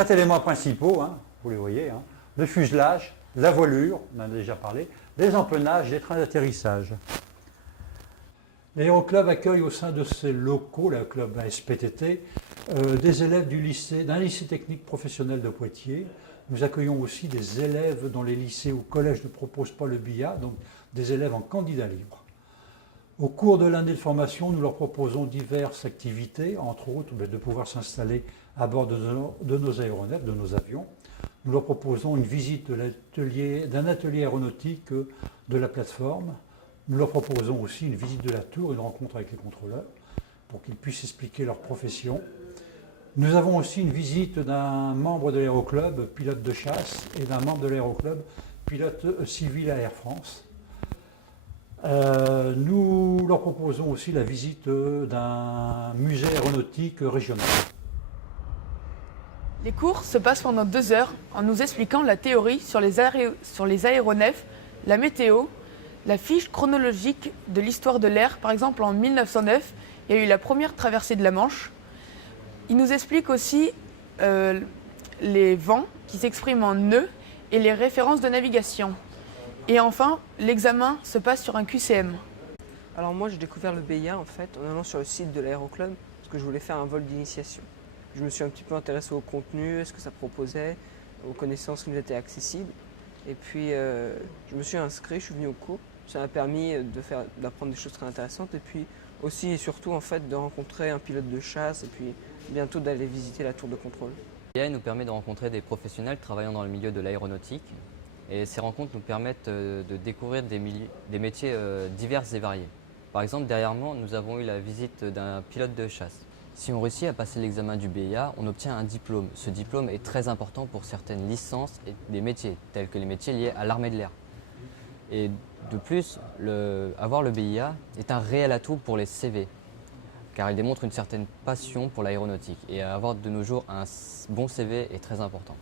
4 éléments principaux, hein, vous les voyez, hein, le fuselage, la voilure, on en a déjà parlé, les empennages, les trains d'atterrissage. L'aéroclub accueille au sein de ses locaux, le club SPTT, des élèves d'un lycée technique professionnel de Poitiers. Nous accueillons aussi des élèves dont les lycées ou collèges ne proposent pas le BIA, donc des élèves en candidat libre. Au cours de l'année de formation, nous leur proposons diverses activités, entre autres de pouvoir s'installer à bord de nos aéronefs, de nos avions. Nous leur proposons une visite d'un atelier aéronautique de la plateforme. Nous leur proposons aussi une visite de la tour, une rencontre avec les contrôleurs, pour qu'ils puissent expliquer leur profession. Nous avons aussi une visite d'un membre de l'aéroclub, pilote de chasse, et d'un membre de l'aéroclub, pilote civil à Air France. Nous leur proposons aussi la visite d'un musée aéronautique régional. Les cours se passent pendant 2 heures en nous expliquant la théorie sur les aéronefs, la météo, la fiche chronologique de l'histoire de l'air. Par exemple, en 1909, il y a eu la première traversée de la Manche. Il nous explique aussi les vents qui s'expriment en nœuds et les références de navigation. Et enfin, l'examen se passe sur un QCM. Alors moi j'ai découvert le BIA en fait en allant sur le site de l'aéroclub parce que je voulais faire un vol d'initiation. Je me suis un petit peu intéressé au contenu, à ce que ça proposait, aux connaissances qui nous étaient accessibles. Et puis je me suis inscrit, je suis venu au cours. Ça m'a permis d'apprendre des choses très intéressantes et puis aussi et surtout en fait de rencontrer un pilote de chasse et puis bientôt d'aller visiter la tour de contrôle. Le BIA nous permet de rencontrer des professionnels travaillant dans le milieu de l'aéronautique. Et ces rencontres nous permettent de découvrir des métiers divers et variés. Par exemple, derrière moi, nous avons eu la visite d'un pilote de chasse. Si on réussit à passer l'examen du BIA, on obtient un diplôme. Ce diplôme est très important pour certaines licences et des métiers, tels que les métiers liés à l'armée de l'air. Et de plus, avoir le BIA est un réel atout pour les CV, car il démontre une certaine passion pour l'aéronautique. Et avoir de nos jours un bon CV est très important.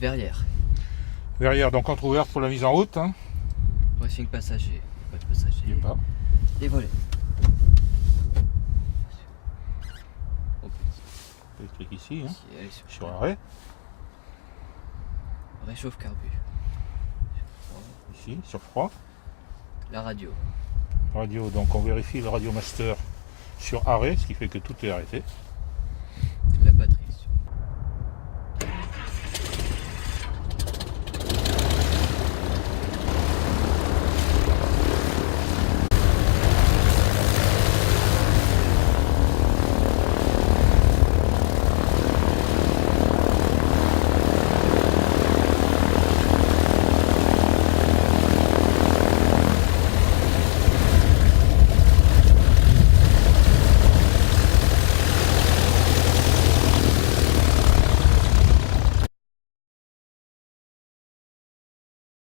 Verrières. Verrières, donc entre-ouverte pour la mise en route. Hein. Briefing passager, pas de passager. Il est pas. Et volets. Électrique ici, hein. Allez, Sur arrêt. Réchauffe carbu. Ici, sur froid. La radio. Radio, donc on vérifie le radio master sur arrêt, ce qui fait que tout est arrêté.